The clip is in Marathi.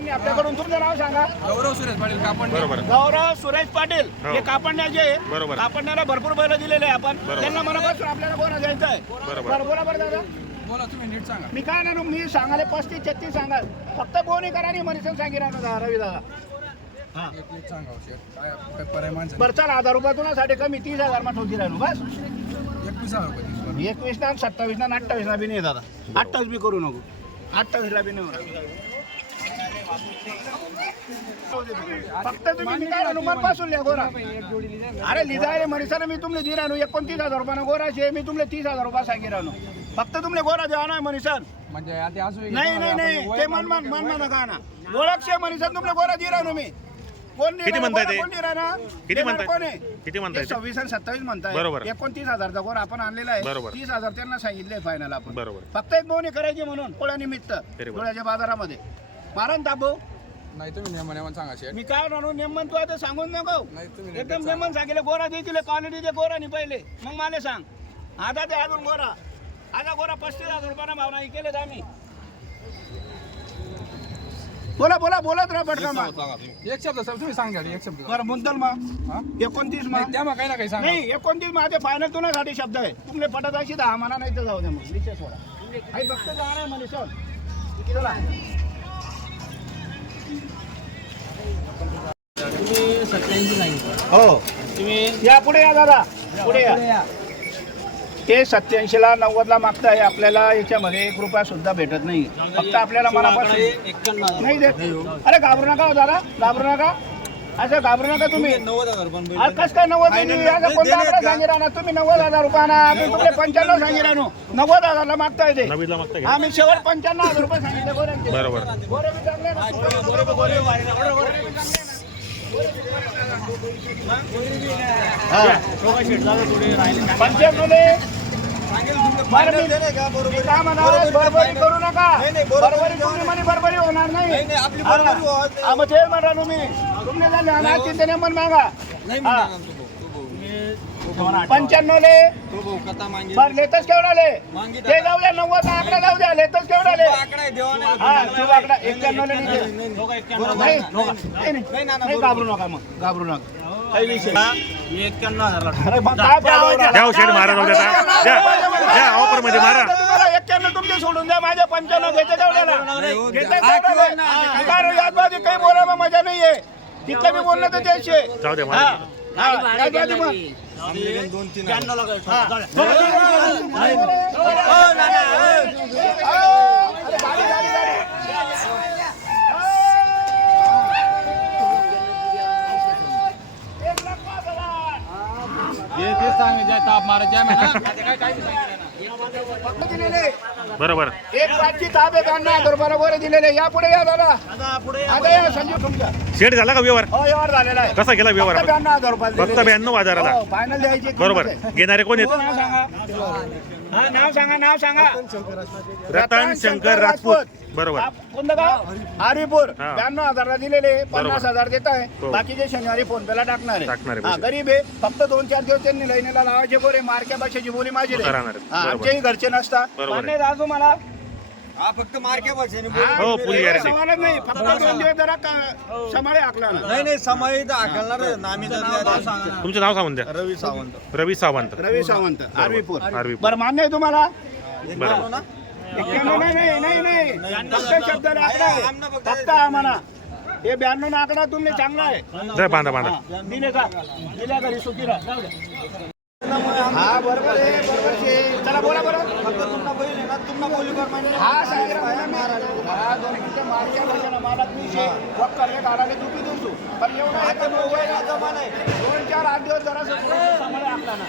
त्यांनी आपल्याकडून तुमचं नाव सांगा. गौरव सुरेश पाटील कापड. बरोबर. गौरव सुरेश पाटील. हो. हे कापडण्याचे बरोबर. कापडण्याला भरपूर बैल दिलेले आहे आपण. बरोबर. त्यांना मनापासून आपल्याला गोरा द्यायचा आहे. बरोबर. बरं, बोला बरं दादा. बोला तुम्ही नीट सांगा. मी काय ना मी सांगाले पस्तीस छत्तीस सांगाल. फक्त बोनी करा आणि मनीसन सांगितलं ना दादा रवी दादा. हा. एक नीट सांगा हो, शेठ. काय काय पर्याय माणसं बरं चला हजार रुपये तुझ्यासाठी कमी तीस हजार मा ठेवती राहिलो बस. एकवीस हजार रुपये. एकवीस ना सत्तावीस ना अठ्ठावीस ना बी नाही दादा. अठ्ठावीस बी करू नको. अठ्ठावीस ला बी नाही होणार. फक्त तुम्ही काय अनुमानपासून लिहा गोरा अरे रे म्हणीसाने मी तुमले दी राहू एकोणतीस हजार रुपयानं गोराशे मी तुमले तीस हजार रुपये सांगी राहू फक्त तुमले गोरा द्या ना म्हणीसन म्हणजे आता असं आहे की नाही नाही नाही ते मन मन मन मन का ना ओळखशे म्हणीसन तुमले गोरा दी राहू मी किती? म्हणताय गोरा ते? म्हणताय? आहे? म्हणताय? सव्वीस आणि सत्तावीस म्हणताय बरोबर. एकोणतीस हजारचा गोर आपण आणलेला आहे बरोबर. तीस हजार त्यांना सांगितले फायनल आपण बरोबर फक्त एक बोनी करायची म्हणून पोळ्यानिमित्त बरोबर. पोळ्याच्या बाजारामध्ये मारण ताबो नाही तुम्ही नेमा नेमान सांगा शेठ. मी काय म्हणून नेमन तू आता सांगून नको. नाही तुम्ही एकदम सांगा. नेमन सांगितलं गोरा देतील क्वालिटी दे गोरा नाही पहिले. मग मला सांग. आता ते अजून गोरा. आता गोरा पस्तीस हजार रुपयाना भावना हे केलेत आम्ही. बोला बोला बोलत राहा पटका मग. एक शब्द सर तुम्ही सांगा एक शब्द. बरं मुंतल मग. हा? एकोणतीस मग नाही, त्या मग काही ना काही सांगा. नाही एकोणतीस माझे फायनल तुझ्यासाठी शब्द आहे. तुमले पटत अशी दहा म्हणा नाही तर जाऊ दे मग. विषय सोडा. आई फक्त जाणार म्हणे सर चला. हो. तुम्ही या पुढे या दादा. पुढे या. ते सत्याऐंशीला नव्वदला मागताय. आपल्याला याच्यामध्ये एक रुपया सुद्धा भेटत नाही. फक्त आपल्याला मनापासून नाही देत. अरे घाबरू नका हो दादा. घाबरू नका. असं घाबरू नका तुम्ही अरे कसं काय नव्वद? असं कोणता आकडा सांगी राहणार तुम्ही नव्वद हजार रुपयाना मी तुमले पंच्याण्णव सांगी राहनो नव्वद हजारला मागताय ते. आम्ही शेवट पंच्याण्णव हजार रुपये सांगितले. बरोबर. बरोबरी. करू नका. बरोबरी तुम्ही म्हणे बरोबरी होणार नाही. म्हणा तुम्ही. झाले चिंतने मन मागा. पंच्याण्णवले बरं लेतच केवढाले ते जाऊ द्या नव्वद आकडा जाऊ द्या लेतच केवढाले हा शिव आकडा एक्क्याण्णवले नाही दे. नाही नाही, नाही, नाही घाबरू नका मग घाबरू नका काही विषय अरे मग काय पाहावं द्या हो, शेठ मारा जाऊ द्या द्या द्या ऑफरमध्ये मारा तुम्हाला एक्क्याण्णव तुमचे सोडून द्या माझ्या पंच्याण्णव घेते तेवढ्याला काही बोलायला मजा नाहीये तिथं बी बोलणं तर द्यायचे जाऊ द्या हा सांग हा, यादवादी मग. हा. अरे, गाडी, गाडी, गाडी. बरोबर. एक पाचची एक अण्णा हजार रुपयाला गोरे दिलेले. या पुढे या दादा. आता या संजीव तुमच्या. शेठ झाला का व्यवहार? हो व्यवहार झालेला आहे. कसा केला व्यवहार? फक्त आपण ब्याण्णव हजार रुपयाला फक्त ब्याण्णव हजाराला. फायनल द्यायची बरोबर. घेणारे कोण हो, आहेत सांगा. हा नाव सांगा नाव सांगा रतन शंकर राजपूत बरोबर आप- कोणतं गाव हरिपूर हा. ब्याण्णव हजारला दिलेले पन्नास हजार देत आहे हो. बाकीचे शनिवारी फोन पेला टाकणार टाकणार आहे आहे हा, पैसे. गरीब आहे फक्त दोन चार दिवस त्यांनी लईनेला लावायचे गोरे मारक्या भाषेची बोली माझी रे. स्वतः राहणार आहे. हा, बरोबर. आमचेही घरचे नसतात बरोबर आहे. मान्य आहे राजू मला फक्त मार्के भाषेने हो, full guarantee. सवालच नाही. फक्त दोन दिवस जरा का- समाळे आखला ना. नाही नाही समावित आकलणार नामी तुमचं. नाव सांगून द्या. रवी सावंत. रवी सावंत. रवी सावंत आरवीपूर. आरवी बरं मान्य आहे तुम्हाला? बरोबर एक्क्याण्णव नाही नाही नाही नाही फक्त शब्द आकडा आहे. फक्त आम्हाला. हे ब्याण्णव आकडा तुम्ही चांगला आहे. जा बांधा बांधा. हा, दिले का? दिल्या घरी सुखी राहा. जाऊ द्या. हा बरोबर आहे बरोबर आहे. चला बोला बरं हा सांगितलं मला मी. हा, दोन मिनिटं मारक्या भाषेनं मला विषय वक्करले काढायला चुकी देऊ पण एवढा आता दोन चार आठ दिवस जरा सांभाळे आपला ना.